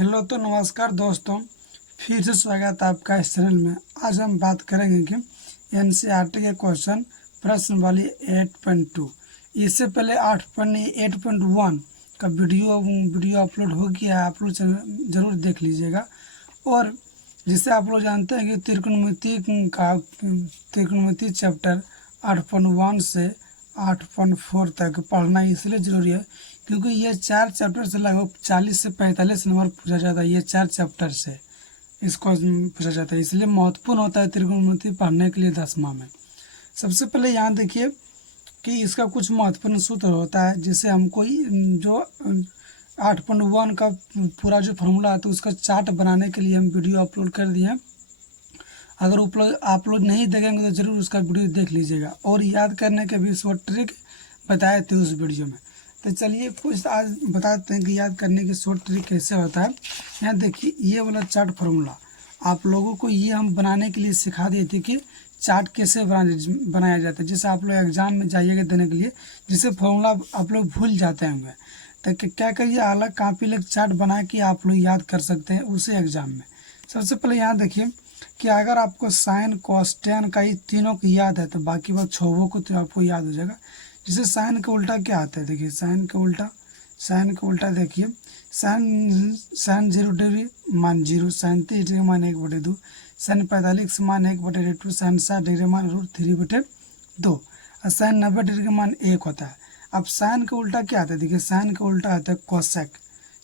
Hello तो नमस्कार दोस्तों, फिर से स्वागत है आपका इस चैनल में। आज हम बात करेंगे कि एनसीईआरटी के क्वेश्चन प्रश्न वाली 8.2। इससे पहले 8.1 का वीडियो अपलोड हो गया है, आप लोग जरूर देख लीजिएगा। और जिससे आप लोग जानते हैं कि त्रिकोणमिति चैप्टर 8.1 से 8.4 तक पढ़ना इसलिए ज़रूरी है क्योंकि ये 4 चैप्टर से लगभग 40 से 45 नंबर पूछा जाता है। ये 4 चैप्टर से इसको पूछा जाता है, इसलिए महत्वपूर्ण होता है त्रिकोणमिति पढ़ने के लिए 10वां में। सबसे पहले यहाँ देखिए कि इसका कुछ महत्वपूर्ण सूत्र होता है, जिसे हमको जो 8.1 का पूरा जो फार्मूला है तो उसका चार्ट बनाने के लिए हम वीडियो अपलोड कर दिए हैं। अगर आप लोग नहीं देखेंगे तो ज़रूर उसका वीडियो देख लीजिएगा। और याद करने के भी शॉर्ट ट्रिक बताए थे उस वीडियो में। तो चलिए कुछ आज बताते हैं कि याद करने की शॉर्ट ट्रिक कैसे होता है। यहाँ देखिए ये वाला चार्ट फार्मूला आप लोगों को ये हम बनाने के लिए सिखा दिए थे कि चार्ट कैसे बनाया जाता है। जैसे आप लोग एग्जाम में जाइएगा देने के लिए, जिससे फार्मूला आप लोग भूल जाते होंगे, तो क्या करिए अलग कॉपी लग चार्ट बना के आप लोग याद कर सकते हैं उसे एग्जाम में। सबसे पहले यहाँ देखिए कि अगर आपको साइन कॉस टेन का ये तीनों को याद है तो बाकी बात छवों को तो आपको याद हो जाएगा। जैसे साइन का उल्टा क्या आता है, देखिए साइन का उल्टा देखिए साइन 0 डिग्री मान 0, साइन 30 डिग्री मान 1/2, साइन 45 मान 1/2, साइन 60 डिग्री मान √3/2 और साइन 90 डिग्री मान 1 होता है। अब साइन का उल्टा क्या आता है, देखिए साइन का उल्टा आता है कोसेक।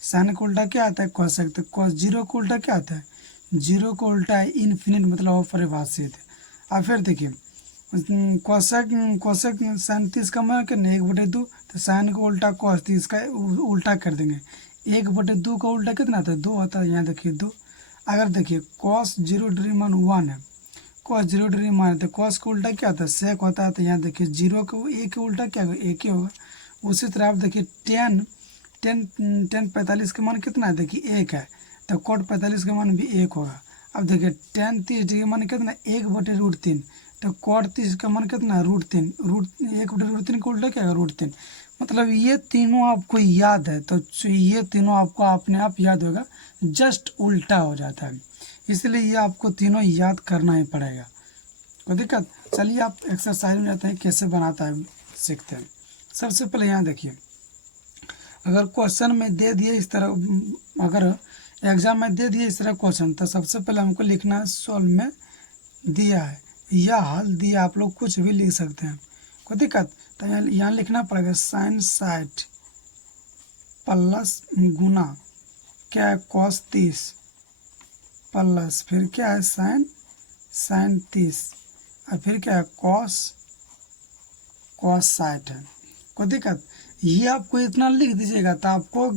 साइन का उल्टा क्या आता है, कोसेक। तो कॉस 0 का उल्टा क्या आता है, 0 का उल्टा है इन्फिनिट, मतलब अपरिभाषित। अब फिर देखिए कोसेक साइन 30 का मान कितना 1/2, तो साइन का उल्टा कॉस 30 का उल्टा कर देंगे। 1/2 का उल्टा कितना आता है, 2 आता है। यहाँ देखिए 2। अगर देखिए कॉस 0 डिग्री मान 1 है, कॉस 0 डिग्री मान, तो कॉस का उल्टा क्या होता है, सेक होता है। तो यहाँ देखिए 0 का 1 का उल्टा क्या होगा, 1 ही होगा। उसी तरह आप देखिए टेन 45 का मान कितना है, देखिए 1 है, तो कॉट 45 का मान भी 1 होगा। अब देखिए टेन 30 डिग्री मान कितना 1/√3, तो कॉट 30 का मान कितना √3, 1/√3 का उल्टा क्या है √3। मतलब ये तीनों आपको याद है तो ये तीनों आपको अपने आप याद होगा, जस्ट उल्टा हो जाता है, इसलिए ये आपको तीनों याद करना ही पड़ेगा। कोई दिक्कत। चलिए आप एक्सरसाइज में जाते हैं, कैसे बनाता है सीखते हैं। सबसे पहले यहाँ देखिए, अगर क्वेश्चन में दे दिए इस तरह, अगर एग्जाम में दे दिए इस तरह क्वेश्चन, तो सबसे पहले हमको लिखना है सॉल्व में दिया है या हल दिया, आप लोग कुछ भी लिख सकते हैं, कोई दिक्कत। तो यहाँ लिखना पड़ेगा साइन 60 प्लस गुना क्या है कॉस 30 प्लस फिर क्या है साइन 30 और फिर क्या है कॉस 60 है, कोई दिक्कत। ये आपको इतना लिख दीजिएगा तो आपको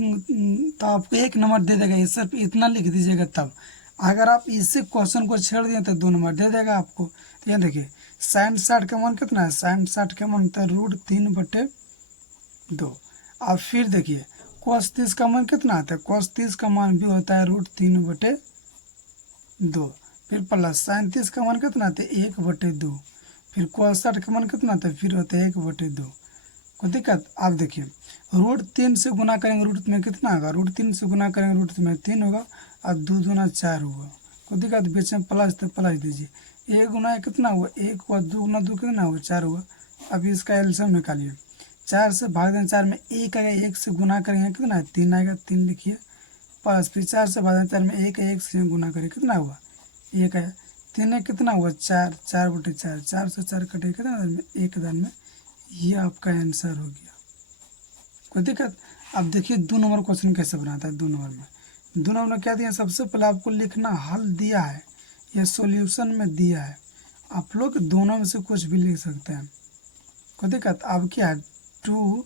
1 नंबर दे देगा। ये सिर्फ इतना लिख दीजिएगा तब। अगर आप इससे क्वेश्चन को छेड़ दिए तो 2 नंबर दे देगा आपको। तो यहाँ देखिए साइन 60 का मान कितना है, साइन 60 का मान होता है √3/2। अब फिर देखिए कॉस 30 का मान कितना आता है, कॉस 30 का मान भी होता है √3/2। फिर प्लस साइन 30 का मान कितना आता है 1/2। फिर कॉस 60 का मान कितना आता है, फिर होता है 1/2। कोई दिक्कत। आप देखिए √3 से गुना करेंगे रूट में कितना होगा, √3 से गुना करेंगे रूट में 3 होगा और 2 दूना 4 होगा। कोई दिक्कत। बीच में प्लस तो प्लस दीजिए, 1 गुना कितना हुआ 1 हुआ, 2 गुना 2 कितना हुआ 4 हुआ। अब इसका एलसीएम निकालिए, 4 से भाग दें 4 में 1 आएगा, 1 से गुना करेंगे कितना है 3 आएगा, 3 लिखिए प्लस फिर 4 से भाग दें 4 में 1 है, 1 से गुना करें कितना हुआ 1 आया, 3 है कितना हुआ 4, 4/4, 4 से 4 कटे कितना 1 दान में। ये आपका आंसर हो गया, कोई दिक्कत। अब देखिए 2 नंबर क्वेश्चन कैसे बनाता है। 2 नंबर में क्या दिया, सबसे पहले आपको लिखना हल दिया है या सॉल्यूशन में दिया है। आप लोग दोनों में से कुछ भी लिख सकते हैं, कोई दिक्कत। अब क्या है 2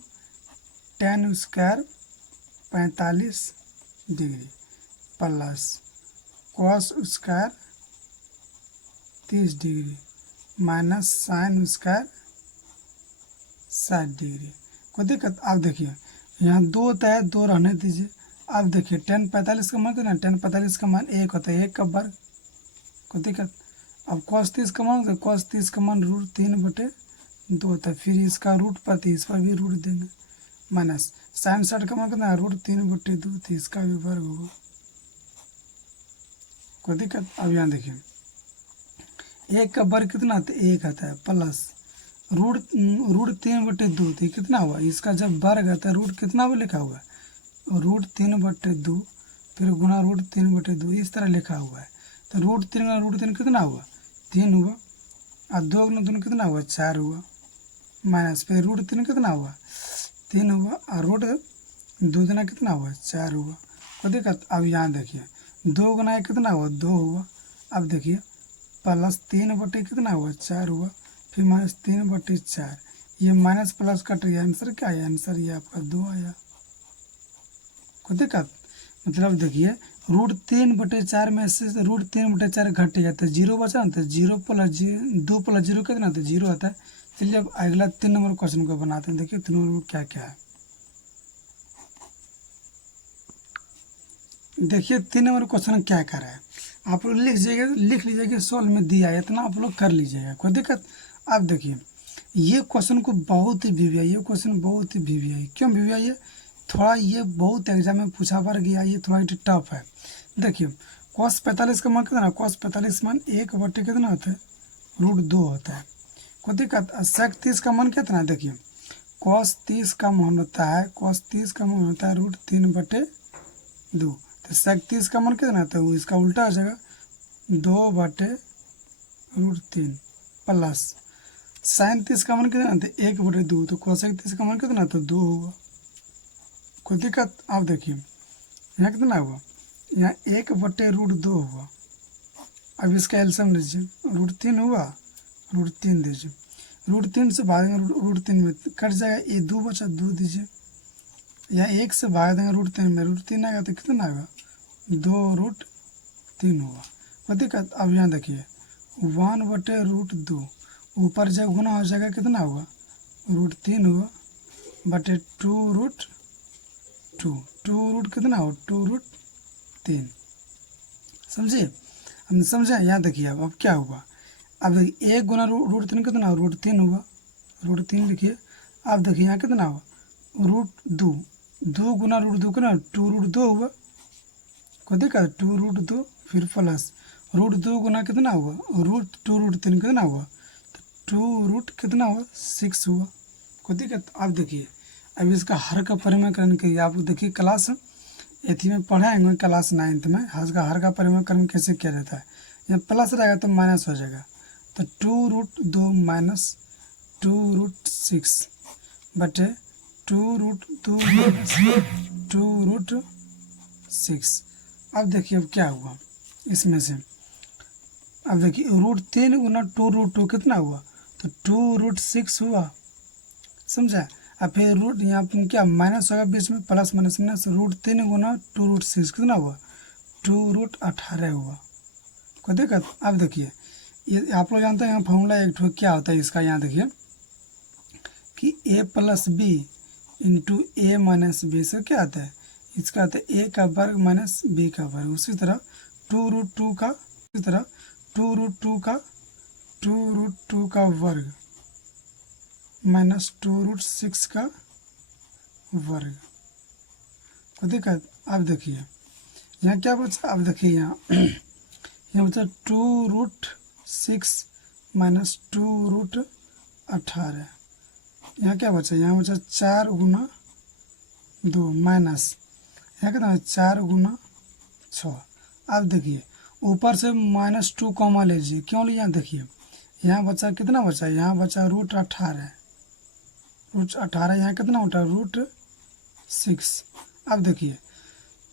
tan² 45 degree plus cos² 30 degree minus sin² 60 degree, कोई दिक्कत। आप देखिए यहाँ 2 होता है, 2 रहने दीजिए। आप देखिए tan 45 का मान कितना, tan 45 का मान 1 होता है, 1 का वर्ग, कोई दिक्कत। अब cos 30 का मान, cos 30 का मान √3/2 होता है, फिर इसका रूट पर तो इस पर भी रूट देंगे, माइनस sin 60 का मान कितना है √3/2, तो इसका भी वर्ग होगा। कोई दिक्कत। अब यहाँ देखिए 1 का वर्ग कितना आता है 1 आता है, प्लस रूट रूट 3/2 तो कितना हुआ, इसका जब वर्ग आता है रूट कितना वो लिखा हुआ है रूट 3/2, फिर गुना रूट 3/2 इस तरह लिखा हुआ है। तो रूट 3 गुना रूट 3 कितना हुआ 3 हुआ, और 2 गुना 2 कितना हुआ 4 हुआ, माइनस फिर रूट 3 कितना हुआ 3 हुआ, और रूट 2 गुना कितना हुआ 4 हुआ। कोई दिक्कत। अब यहाँ देखिए 2 गुना 1 कितना हुआ 2 हुआ। अब देखिए प्लस 3/, कितना हुआ 4 हुआ, फिर माइनस 3/4, ये माइनस प्लस कट गया, आंसर क्या आया, आंसर ये आपका 2 आया। कोई दिक्कत। मतलब देखिए रूट 3/4 में से रूट 3/4 घट गया तो 0 बचा ना, तो 0 प्लस 2 प्लस 0 कितना आता है 0 आता है। चलिए अब अगला 3 नंबर क्वेश्चन को बनाते हैं। देखिए 3 नंबर क्या क्या है। देखिए 3 नंबर क्वेश्चन क्या कर रहा है, आप लोग लिख लीजिएगा सॉल्व में दिया है, इतना आप लोग कर लीजिएगा, कोई दिक्कत। अब देखिए ये क्वेश्चन को बहुत ही वीवीआई, ये क्वेश्चन बहुत ही वीवीआई, क्यों वीवीआई है, थोड़ा ये बहुत एग्जाम में पूछा पड़ गया, ये थोड़ा टफ है। देखिए cos 45 का मान कितना, cos 45 मान 1/, कितना होता है √2 होता है। कोई दिक्कत। sec 30 का मान कितना है, देखिए cos 30 का मान होता है, cos 30 का मान होता है √3/2, तो sec 30 का मान कितना आता है, इसका उल्टा हो जाएगा 2/√3 प्लस sin 30 का मान कितना आता है 1/2, तो cosec 30 का मान कितना आता है 2 होगा। कोई दिक्कत। आप देखिए यहाँ कितना हुआ, यहाँ 1/√2 हुआ। अब इसका एल्सियम लीजिए, √3 हुआ, √3 दीजिए, √3 से भाग देंगे √3 में कट जाएगा, ये 2 बचा 2 दीजिए, यहाँ 1 से भाग देंगे √3 में, √3 आएगा तो कितना आएगा 2√3 हुआ। कोई दिक्कत। अब यहाँ देखिए 1/√2 ऊपर जब गुना हो जाएगा कितना हुआ √3 हुआ बटे 2√2, 2 कितना हो 2√3, समझिए। हमने समझा। यहाँ देखिए अब क्या हुआ, अब देखिए 1 गुना √3 कितना √3 हुआ, √3 लिखिए। अब देखिए यहाँ कितना हुआ √2, 2 गुना √2 कितना 2√2 हुआ। को देखा 2√2, फिर प्लस √2 गुना कितना हुआ √2√3 कितना हुआ, तो 2 कितना हुआ 6 हुआ। को दिक्कत। अब देखिए अब इसका हर का परिमाणीकरण करिए। आप देखिए क्लास एथी में पढ़ाएंगे, क्लास 9th में हर का परिमाणीकरण कैसे किया जाता है। यहाँ प्लस रहेगा तो माइनस हो जाएगा, तो 2√2 माइनस 2√6 बटे 2√2 माइनस 2√6। अब देखिए अब क्या हुआ इसमें से, अब देखिए √3 गुना 2√2 कितना हुआ, तो 2√6 हुआ, समझा। अब फिर रूट यहाँ पर क्या माइनस होगा बीच में, प्लस माइनस माइनस, √3 गुना 2√6 कितना हुआ 2√18 हुआ। को दिक्कत। अब देखिए ये आप लोग जानते हैं यहाँ फॉर्मूला एक ठो क्या होता है इसका, यहाँ देखिए कि a + b into a - b से क्या आता है, इसका आता है a का वर्ग माइनस b का वर्ग। उसी तरह 2√2 का, इसी तरह 2√2 का वर्ग माइनस 2√6 का वर्ग। को दिक्कत। अब देखिए यहाँ क्या बचा, अब देखिए यहाँ यहाँ बचा 2√6 माइनस 2√18, यहाँ क्या बचा, यहाँ बचा 4 गुना 2 माइनस यहाँ कितना है 4 गुना 6। अब देखिए ऊपर से -2 कॉमा लीजिए, क्यों लिया, देखिए यहाँ बचा कितना बचा, यहाँ बचा √18, √18 यहाँ कितना होता है √6। अब देखिए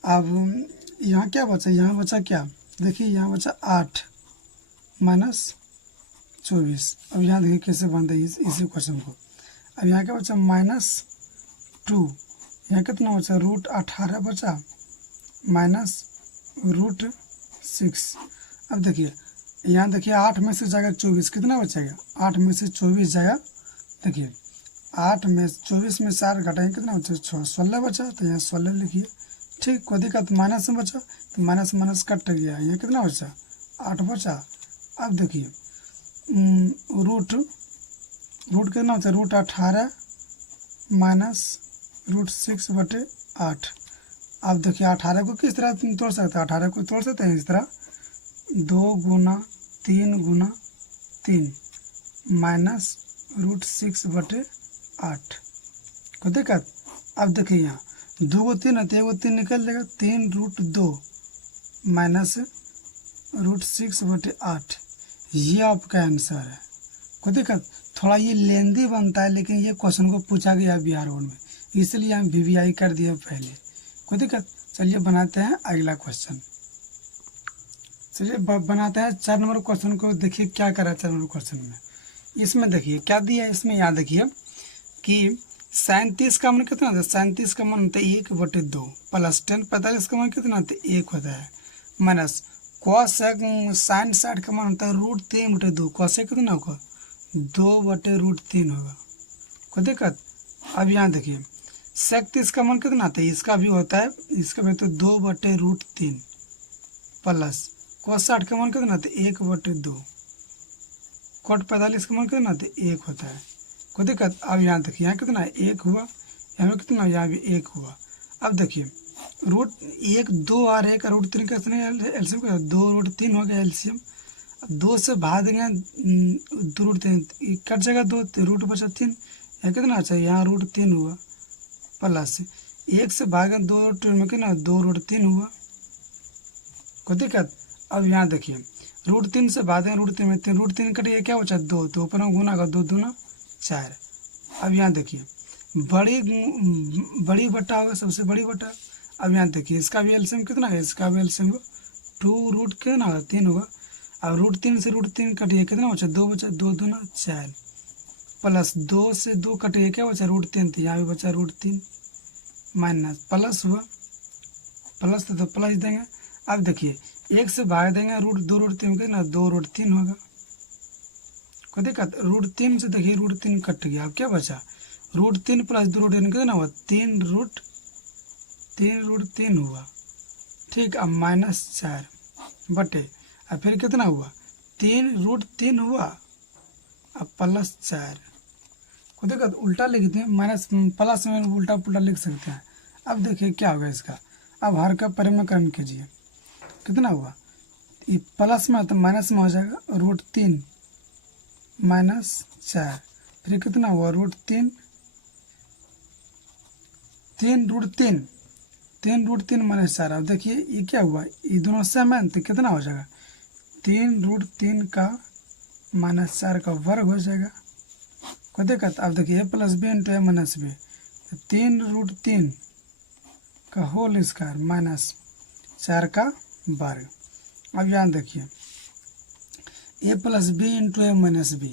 अब यहाँ क्या बचा, यहाँ बचा क्या, देखिए यहाँ बचा 8 माइनस 24। अब यहाँ देखिए कैसे बनता है इसी क्वेश्चन को। अब यहाँ क्या बचा -2, यहाँ कितना बचा √18 बचा माइनस √6। अब देखिए यहाँ देखिए 8 में से जाएगा 24, कितना बचेगा 8 में से 24 जाएगा, देखिए 8 में 24 में 4 घटाएंगे कितना बचा 6, 16 बचा, तो यहाँ 16 लिखिए। ठीक, कोई दिक्कत। माइनस में बचा तो माइनस माइनस कट गया, यहाँ कितना बचा 8 बचा। अब देखिए रूट कितना बचा √18 माइनस √6 बटे 8। अब देखिए 18 को किस तरह तोड़ सकते हैं, 18 को तोड़ सकते हैं इस तरह, 2 गुना 3 गुना 3 माइनस √6/8 को दिक्कत। अब देखिए यहाँ 2 को 3 है तो 1 को 3 निकल जाएगा, 3√2 माइनस √6/8 ये आपका आंसर है। कोई दिक्कत। थोड़ा ये लेंदी बनता है लेकिन ये क्वेश्चन को पूछा गया बिहार बोर्ड में, इसलिए हम VVI कर दिए पहले। कोई दिक्कत। चलिए बनाते हैं अगला क्वेश्चन। चलिए बनाते हैं 4 नंबर क्वेश्चन को। देखिए क्या करा 4 नंबर क्वेश्चन में। इसमें देखिए क्या दिया है, इसमें यहाँ देखिए कि 37 का मान कितना था, 37 का मान होता है 1/2 प्लस 10 45 का मान कितना होता है 1 होता है, माइनस sin 60 का मान होता है √3/2 cosec कितना होगा 2/√3 होगा। कोई दिक्कत। अब यहाँ देखिए sec 30 का मान कितना आता है, इसका भी होता है, इसका भी तो 2/√3 प्लस cos 60 का मान कितना आता है 1/2 cot 45 का मान कितना आता है 1 होता है। कोई दिक्कत। अब यहाँ देखिए यहाँ कितना है 1 हुआ, यहाँ कितना, यहाँ भी 1 हुआ। अब देखिए √1 2 और 1 √3 का एलसीएम का 2√3 हो गया एलसीएम। अब 2 से भाग देंगे 2√3 कट जाएगा, 2 रूट बचा 3, यहाँ कितना अच्छा यहाँ √3 हुआ प्लस 1 से भागे 2 में कितना 2√3 हुआ। कोई दिक्कत। अब यहाँ देखिए √3 से भागे √3 में 3 √3 कटिए क्या बचा 2, तो ऊपर में गुना का 2 दूना 4। अब यहाँ देखिए बड़ी बटा होगा, सबसे बड़ी बटा। अब यहाँ देखिए इसका भी एलसीएम कितना है, इसका भी एलसीएम 2 रूट कितना होगा 3 होगा। अब √3 से √3 कटिए कितना बचा 2 बचा 2 दूना 4 प्लस 2 से 2 कटिए क्या बचा √3, तो यहाँ भी बचा √3 माइनस प्लस हुआ, प्लस तो प्लस देंगे। अब देखिए 1 से भाग देंगे √2√3 कितना 2√3 होगा। कोई दिक्कत। √3 से देखिए √3 कट गया, अब क्या बचा √3 प्लस 2√3 कितना हुआ 3√3 हुआ। ठीक। अब -4 बटे, अब फिर कितना हुआ 3√3 हुआ, अब +4। कोई दिक्कत। उल्टा लिखते हैं, माइनस प्लस में उल्टा पुल्टा लिख सकते हैं। अब देखिए क्या होगा इसका, अब हर का परिमाकरण कीजिए, कितना हुआ ये प्लस में तो माइनस में हो जाएगा √3 -4, फिर कितना हुआ √3 3√3 -4। अब देखिए ये क्या हुआ, ये दोनों सेम है तो कितना हो जाएगा 3√3 का -4 का वर्ग हो जाएगा। कोई दिक्कत। अब देखिए a + b × a - b, 3√3 का होल स्क्वायर -4 का वर्ग। अब यहाँ देखिए a + b × a - b,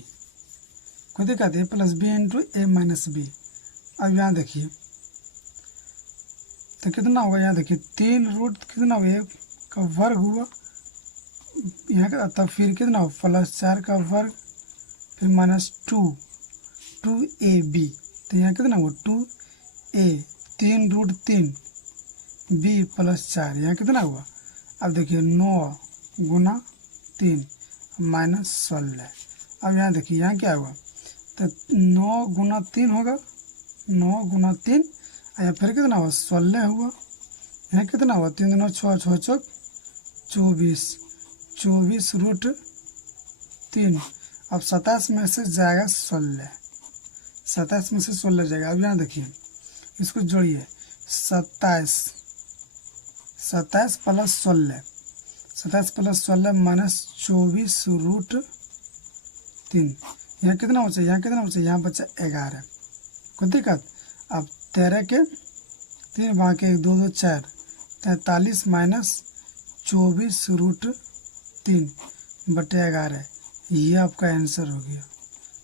कोई दिक्कत, a + b × a - b। अब यहाँ देखिए तो कितना होगा, यहाँ देखिए 3 रूट कितना हुआ 1 का वर्ग हुआ, यहाँ का तब फिर कितना हो +4 का वर्ग, फिर -2ab, तो यहाँ कितना हुआ 2a 3√3 b +4, यहाँ कितना हुआ। अब देखिए 9 गुना 3 -16। अब यहाँ देखिए यहाँ क्या हुआ, तो 9 गुना 3 होगा, 9 गुना 3, या फिर कितना हुआ 16 हुआ, यहाँ कितना हुआ 3 दूना 6 6 चौक 24 24√3। अब 27 में से जाएगा 16, 27 में से 16 जाएगा। अब यहाँ देखिए इसको जोड़िए 27 + 16 -24√3, यहाँ कितना बचा, यहाँ कितना बचा, यहाँ बचा 11। कोई दिक्कत। अब 13 के 3 भाग के 1 2 2 4 43 -24√3 बटे 11, ये आपका आंसर हो गया।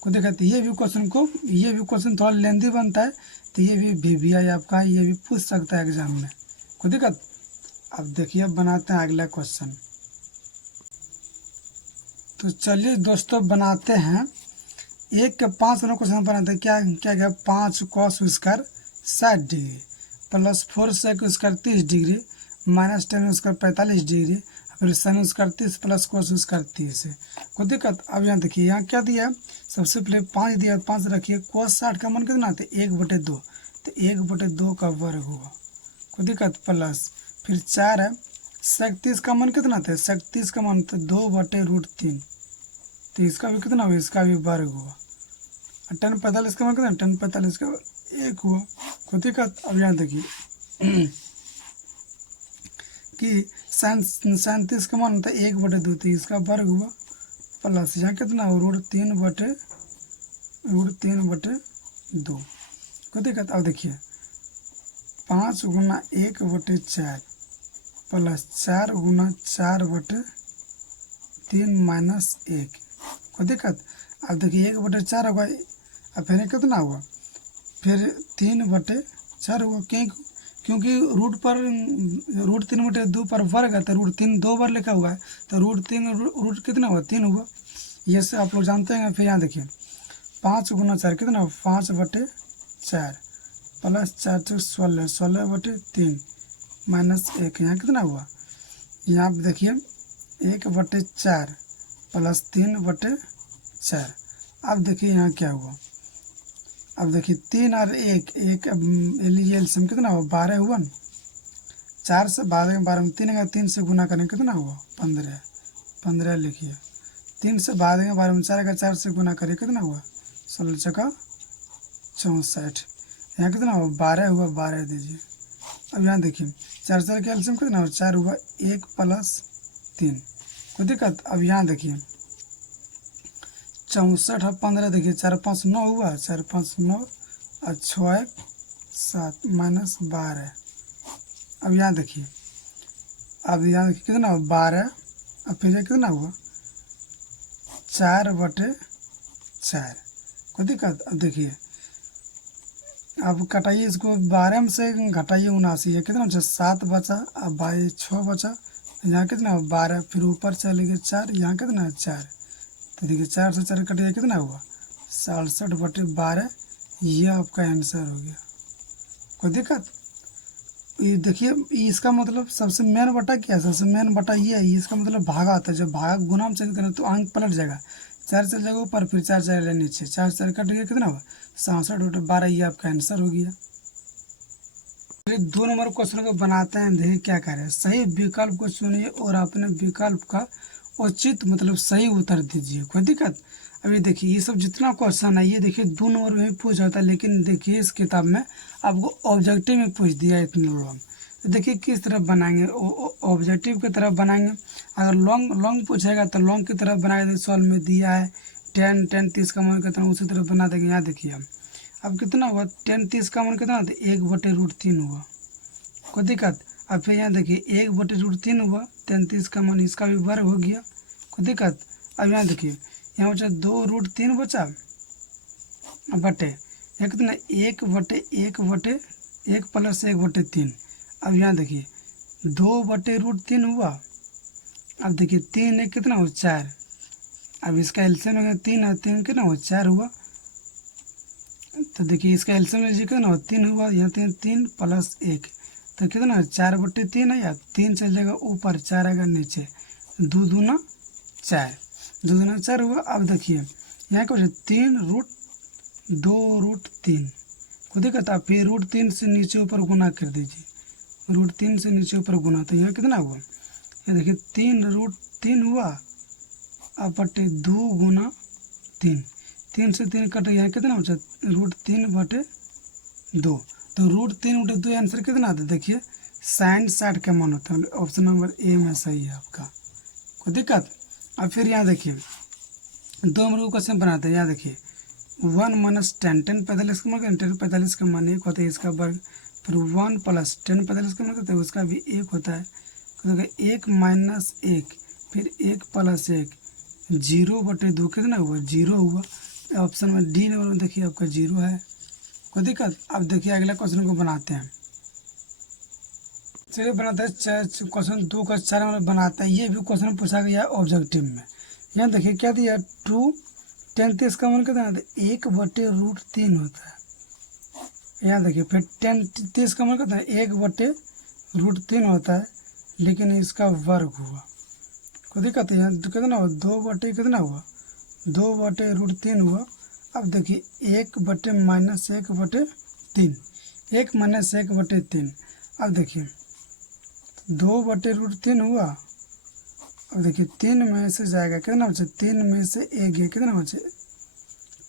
कोई दिक्कत। ये भी क्वेश्चन थोड़ा लेंदी बनता है, तो ये भी VVI आपका ये भी पूछ सकता है एग्जाम में। कोई दिक्कत। अब देखिए बनाते हैं अगला क्वेश्चन। तो चलिए दोस्तों बनाते हैं 1 के 5 वाला क्वेश्चन बनाते हैं। क्या क्या 5 cos² 60 degree plus 4 sec² 30 degree minus 10² 45 degree, फिर sin² 30 प्लस cos² 30 है। कोई दिक्कत। अब यहाँ देखिए यहाँ क्या दिया, सबसे पहले 5 दिया, 5 रखिए। cos 60 का मान कितना आता है 1/2, तो 1/2 का वर्ग हुआ। कोई दिक्कत। प्लस फिर 4 है, सेक 30 का मान कितना था, सेक 30 का मान था 2/√3, तो इसका भी कितना हुआ, इसका भी वर्ग हुआ। और 10 45 का मान कितना, 10 45 का 1 हुआ। कोई दिक्कत। अब यहाँ देखिए कि 37 का मान होता है 1/2, तो इसका वर्ग हुआ, प्लस यहाँ कितना हो √3/2। कोई दिक्कत। अब देखिए 5 × 1/4 प्लस 4 × 4/3 - 1। कोई दिक्कत। अब देखिए 1/4 होगा, अब फिर कितना हुआ, फिर 3/4 हुआ, क्योंकि √3/2 पर वर्ग है, तो √3 2 बार लिखा हुआ है, तो √3 कितना हुआ, 3 हुआ। ये से आप लोग जानते हैं। फिर यहाँ देखिए 5 × 4 कितना हुआ, 5/4 प्लस 4 × 16 16/3 - 1। यहाँ कितना हुआ, यहाँ पे देखिए 1/4 प्लस 3/4। अब देखिए यहाँ क्या हुआ, अब देखिए 3 और 1 लीजिए एलसीएम कितना हुआ, 12 हुआ ना। 4 से 12 में 3 से गुना करें कितना हुआ, 15 लिखिए। 3 से 12 में 4 से गुना करें कितना हुआ, 16 × 64। यहाँ कितना हुआ, 12 हुआ, 12 दीजिए। अब यहाँ देखिए 4 का एलसीएम कितना हुआ, 4 हुआ, 1 + 3। कोई दिक्कत। अब यहाँ देखिए 64 और 15 देखिए 4 5 9 हुआ, 4 5 9 और 6 1 7 -12। अब यहाँ देखिए कितना हुआ, 12। अब फिर कितना हुआ, 4/4। कोई दिक्कत। अब देखिए अब कटाइए इसको, 12 में से घटाइए 79 है, कितना बचा, 7 बचा। अब 6 बचा, यहाँ कितना हुआ, 12। फिर ऊपर चलेंगे 4, यहाँ कितना है, 4। तो देखिए 4 से 4 कटिए कितना हुआ, 67/12। ये आपका आंसर हो गया। कोई दिक्कत। ये देखिए इसका मतलब सबसे मेन बटा क्या है, सबसे मेन बटा ये है, इसका मतलब भागा आता है। जब भागा गुना में चेंज करें तो अंक पलट जाएगा, 4 चल जाएगा ऊपर, फिर 4 चलेगा नीचे, 4 से 4 कट गया कितना हुआ, 67/12। ये आपका आंसर हो गया। 2 नंबर क्वेश्चन को बनाते हैं, देखिए क्या कह रहे हैं। सही विकल्प को चुनिए और अपने विकल्प का उचित मतलब सही उत्तर दीजिए। कोई दिक्कत। अभी देखिए ये सब जितना क्वेश्चन है, ये देखिए 2 नंबर में भी पूछ जाता है, लेकिन देखिए इस किताब में आपको ऑब्जेक्टिव में पूछ दिया है इतने लॉन्ग। तो देखिए किस तरफ बनाएंगे, ऑब्जेक्टिव की तरफ बनाएंगे। अगर लॉन्ग पूछेगा तो लॉन्ग की तरफ बनाएंगे, सॉल्व में दिया है 10 10 30 का मान कितना, उसी तरफ बना देंगे। यहाँ देखिए अब कितना हुआ, 10 30 का मान कितना, 1/√3 हुआ। कोई दिक्कत। अब फिर यहाँ देखिए 1/√3 हुआ, 33 का मान, इसका भी वर्ग हो गया। कोई दिक्कत। अब यहाँ देखिए यहाँ बचा 2√3 बचा, अब बटे यह कितना, 1/1 प्लस 1/3। अब यहाँ देखिए 2/√3 हुआ। अब देखिए 3 1 कितना हुआ, 4। अब इसका एलसीएम है 3 है, 3 कितना हुआ, 4 हुआ। तो देखिए इसका एलसीएम लीजिए कितना हुआ, 3 हुआ। यहाँ 3 + 1 तो कितना है, 4/3 है, या 3 चल जाएगा ऊपर, 4 आएगा नीचे, 2 दूना 4, 2 दूना 4 हुआ। अब देखिए यहाँ क्या 3√2√3 को दिक्कत। आप फिर √3 से नीचे ऊपर गुना कर दीजिए, √3 से नीचे ऊपर गुना, तो यहाँ कितना हुआ, ये देखिए 3√3 हुआ। अब बटे 2 × 3, 3 से 3 कट, यहाँ कितना बचा, √3/2। तो √3/2 आंसर कितना आता है, देखिए 60 का मान होता है। ऑप्शन नंबर ए में सही है आपका। कोई दिक्कत। अब फिर यहाँ देखिए 2 नंबर को क्वेश्चन बनाते हैं। यहाँ देखिए 1 - 10 10 45 का मान, 10 45 का मान 1 होता है, इसका वर्ग। फिर 1 + 10 45 का मान होता है, उसका भी 1 होता है। 1 - 1 फिर 1 + 1 0/2 कितना हुआ, 0 हुआ। ऑप्शन में डी नंबर में देखिए आपका 0 है। कोई दिक्कत। अब देखिए अगला क्वेश्चन को बनाते हैं। चलिए बनाते हैं क्वेश्चन 2 का 4 नंबर बनाते हैं। ये भी क्वेश्चन पूछा गया ऑब्जेक्टिव में। यहाँ देखिए क्या दिया, 2 10 30 का मान कितना है, 1/√3 होता है। यहाँ देखिए फिर 10 30 का मान कितना है, 1/√3 होता है, लेकिन इसका वर्ग हुआ। कोई दिक्कत है। यहाँ कितना हुआ, 2/कितना हुआ, 2/√3 हुआ। अब देखिए 1/-1/3, 1 - 1/3। अब देखिए 2/√3 हुआ। अब देखिए 3 में से जाएगा कितना बचे, 3 में से 1 गया, कितना बचे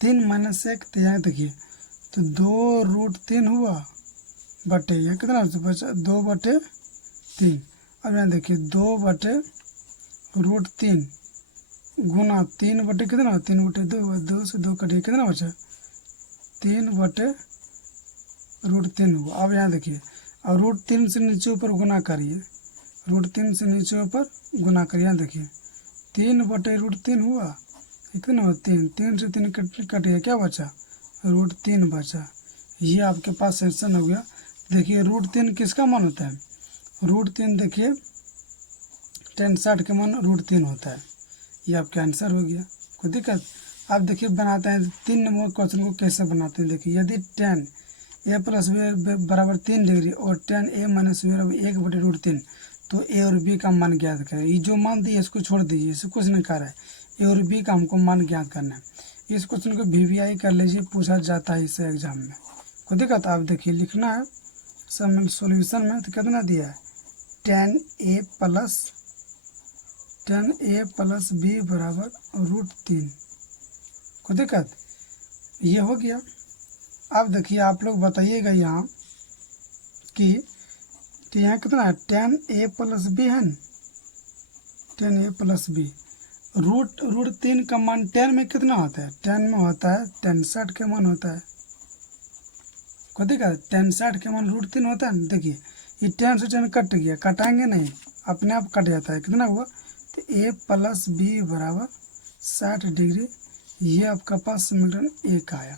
3 - 1, तो यहाँ देखिए तो 2√3 हुआ बटे यहाँ कितना बचा 2/3। अब यहाँ देखिए 2/√3 गुना 3 बटे कितना 3/2, 2 से 2 कटिए कितना बचा 3/√3 हुआ। अब यहाँ देखिए और √3 से नीचे ऊपर गुना करिए, √3 से नीचे ऊपर गुना करिए। यहाँ देखिए 3/√3 हुआ, कितना हुआ 3, 3 से 3 कट गया, क्या बचा √3 बचा। ये आपके पास सेंसन हो गया। देखिए √3 किसका मान होता है, √3 देखिए tan 60 का मान √3 होता है। ये आपका आंसर हो गया, कोई दिक्कत। अब देखिए बनाते हैं 3 नंबर क्वेश्चन को कैसे बनाते हैं। देखिए यदि tan a + b बराबर 3 डिग्री और tan a - b बराबर 1/√3 तो a और b का मान ज्ञात करें। ये जो मान दिए इसको छोड़ दीजिए, इससे कुछ नहीं कर रहा है, a और b का हमको मान ज्ञात करना है। इस क्वेश्चन को VVI कर लीजिए, पूछा जाता है इससे एग्जाम में, कोई दिक्कत। आप देखिए लिखना है सब सोल्यूशन में, तो कितना दिया है tan a + b बराबर √3, कोई दिक्कत। ये हो गया। अब देखिए आप लोग बताइएगा यहाँ कि तो यहाँ कितना है tan a + b है न, tan a + b √3 का मान tan में कितना होता है, tan में होता है tan 60 का मान होता है, कोई दिक्कत। tan 60 का मान √3 होता है ना। देखिए ये tan से tan कट गया, कटाएंगे नहीं, अपने आप कट जाता है, कितना हुआ तो a + b बराबर 60 डिग्री। ये आपका पास समीकरण 1 आया,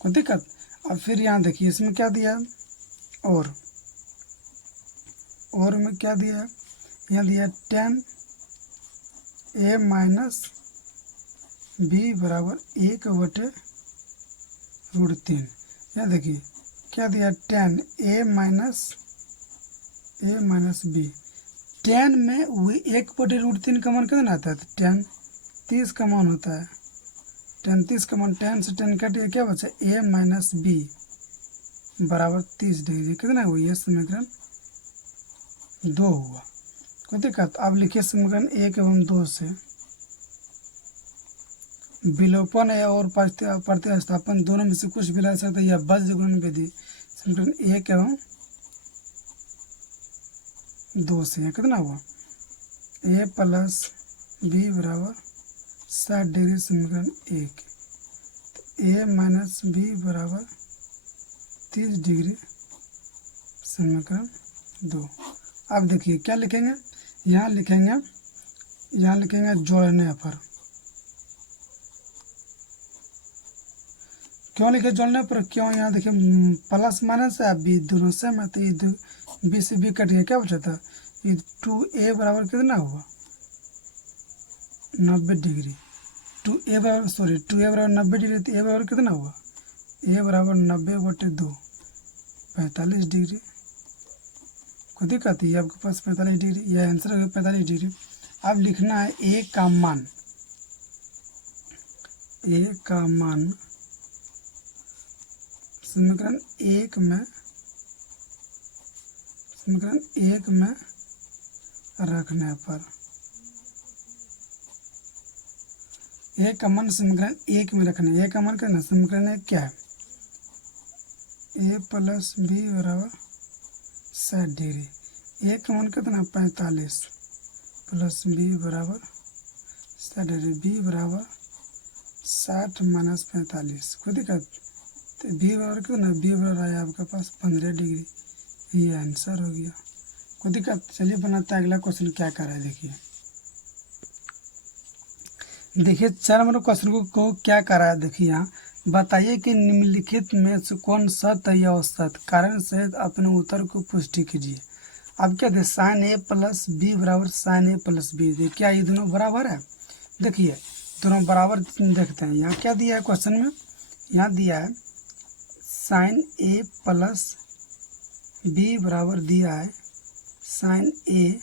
कोई दिक्कत। अब फिर यहाँ देखिए इसमें क्या दिया है, और में क्या दिया है, यहाँ दिया tan a - b बराबर 1/√3। यहाँ देखिए क्या दिया tan a - b। tan में वही 1/√3 का मान कितना आता है, तो tan 30 का मान होता है, tan 30 का मान tan से tan कट गया, क्या बचा a - b बराबर 30 डिग्री, कितना हुआ ये समीकरण 2 हुआ, कोई दिक्कत। अब लिखिए समीकरण 1 एवं 2 से विलोपन है और प्रतिस्थापन दोनों में से कुछ भी ला सकते हैं, या बस गुणन विधि। समीकरण 1 एवं 2 से कितना हुआ a + b बराबर 60 डिग्री, समीकरण 1 a - b बराबर 30 डिग्री, समीकरण 2। अब देखिए क्या लिखेंगे, यहाँ लिखेंगे जोड़ने पर। क्यों लिखे जोड़ने पर, क्यों, यहाँ देखिए प्लस माइनस है, बी दोनों सेम है, तो ये बी से बी कट गया, क्या बचा था ये 2a बराबर कितना हुआ 90 डिग्री, 2a बराबर 90 डिग्री, तो a बराबर कितना हुआ a बराबर 90/2 45 डिग्री, कोई दिक्कत है। आपके पास 45 डिग्री, यह आंसर है 45 डिग्री। अब लिखना है a का मान समीकरण 1 में रखने पर, a का मान समीकरण 1 में रखना है। a का मान कितना, समीकरण 1 क्या है a + b बराबर 60 डिग्री, a का मान कितना 45 + b बराबर 60 डिग्री, b बराबर 60 - 45, कोई दिक्कत। तो b बराबर कितना, b बराबर आया आपके पास 15 डिग्री, ये आंसर हो गया, कोई दिक्कत। चलिए बनाते हैं अगला क्वेश्चन क्या कर रहा है। देखिए 4 नंबर क्वेश्चन को क्या कर रहा है। देखिए यहाँ बताइए कि निम्नलिखित में से कौन सत्य या असत्य, कारण सहित अपने उत्तर को पुष्टि कीजिए। अब क्या दे sin a + b बराबर sin a + b, देखिए क्या ये दोनों बराबर है, देखिए दोनों बराबर देखते हैं। यहाँ क्या दिया है क्वेश्चन में, यहाँ दिया है sin a + b बराबर दिया है sin a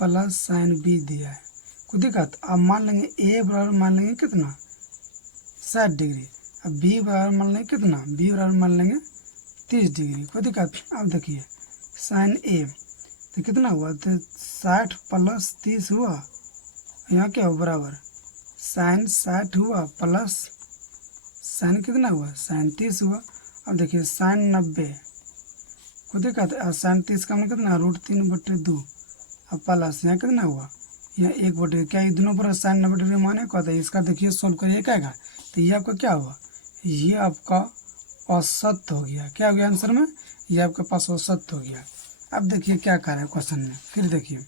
+ sin b दिया है, कोई दिक्कत। अब मान लेंगे a बराबर मान लेंगे कितना 60 डिग्री, अब b बराबर मान लेंगे कितना, b बराबर मान लेंगे 30 डिग्री, कोई दिक्कत। अब देखिए sin a तो कितना हुआ, तो 60 प्लस 30 हुआ, यहाँ क्या हुआ बराबर साइन 60 हुआ प्लस साइन कितना हुआ, साइन 30 हुआ। अब देखिए साइन 90 को देखा था, साइन 30 का मतलब कितना √3/2, अब प्लस यहाँ कितना हुआ, यहाँ 1/, क्या ये दोनों पर साइन 90 डिग्री माने को आता है। इसका देखिए सोल्व करिए क्या आएगा, तो ये आपका क्या हुआ, ये आपका औसत हो गया। क्या हो गया आंसर में, ये आपके पास औसत हो गया। अब देखिए क्या कर रहा है क्वेश्चन में, फिर देखिए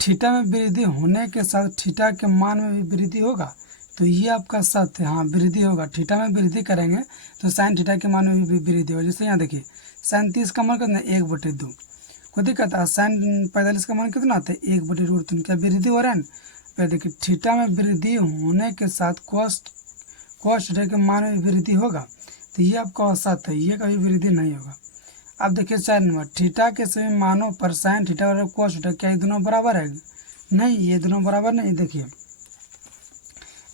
थीटा में वृद्धि होने के साथ थीटा के मान में भी वृद्धि होगा, तो ये आपका सत्य है, हाँ वृद्धि होगा। थीटा में वृद्धि करेंगे तो साइन थीटा के मान में भी वृद्धि होगा। जैसे यहाँ देखिए साइन 30 का मान कितना 1/2, कोई दिक्कत है। साइन 45 का मान कितना आता है 1/√3, क्या वृद्धि हो रहा है ना। फिर देखिए थीटा में वृद्धि होने के साथ कॉस थीटा के मान में वृद्धि होगा, तो ये आपका औसत है, ये कभी वृद्धि नहीं होगा। अब देखिए 4 नंबर, थीटा के सभी मानों पर साइन थीटा और कॉस थीटा, क्या ये दोनों बराबर है, नहीं ये दोनों बराबर नहीं। देखिए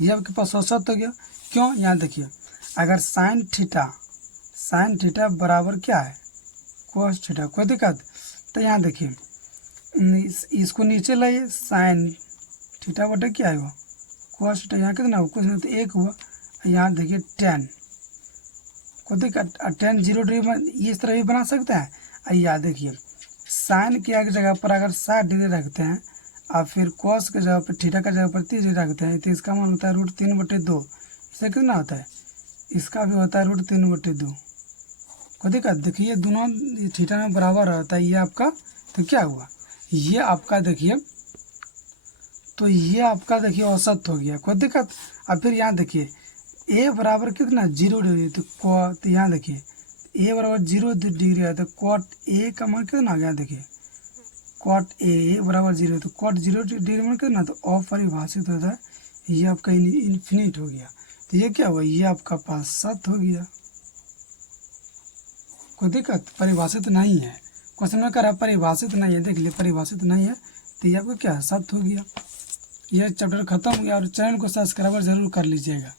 ये आपके पास औसत हो गया। क्यों, यहाँ देखिए अगर साइन थीटा बराबर क्या है कॉस थीटा, कोई दिक्कत, तो यहाँ देखिए इसको नीचे लाइए, साइन थीटा बटे क्या है वो कॉस थीटा, यहाँ कितना हुआ कुछ नहीं तो 1 हुआ। यहाँ देखिए tan को दिक्कत, tan 0 डिग्री में इस तरह भी बना सकते हैं। यहाँ देखिए साइन की जगह पर अगर 60 डिग्री रखते हैं और फिर कॉस के जगह पर थीटा का जगह पर 30 डिग्री रखते हैं, तो इसका मान होता है √3/2। इससे कितना होता है, इसका भी होता है √3/2। को दिक्कत, देखिए दोनों थीटा में बराबर होता है, ये आपका तो क्या हुआ, ये आपका देखिए, तो ये आपका देखिए औसत हो गया। कोई दिक्कत। अब फिर यहाँ देखिए ए बराबर कितना 0 डिग्री, तो यहाँ देखिए ए बराबर 0 डिग्री है, तो कॉट ए का मान कितना आ गया, देखिए कॉट ए बराबर 0, तो कॉट 0 डिग्री मान कितना, तो अपरिभाषित होता है, ये आपका इन्फिनिट हो गया। तो ये क्या हुआ, ये आपका पास सत्य हो गया। कोई दिक्कत, परिभाषित नहीं है, क्वेश्चन में करा परिभाषित नहीं है, देख लिए परिभाषित नहीं है, तो ये आपका क्या सत्य हो गया। यह चैप्टर खत्म हो गया। और चैनल को सब्सक्राइब जरूर कर लीजिएगा।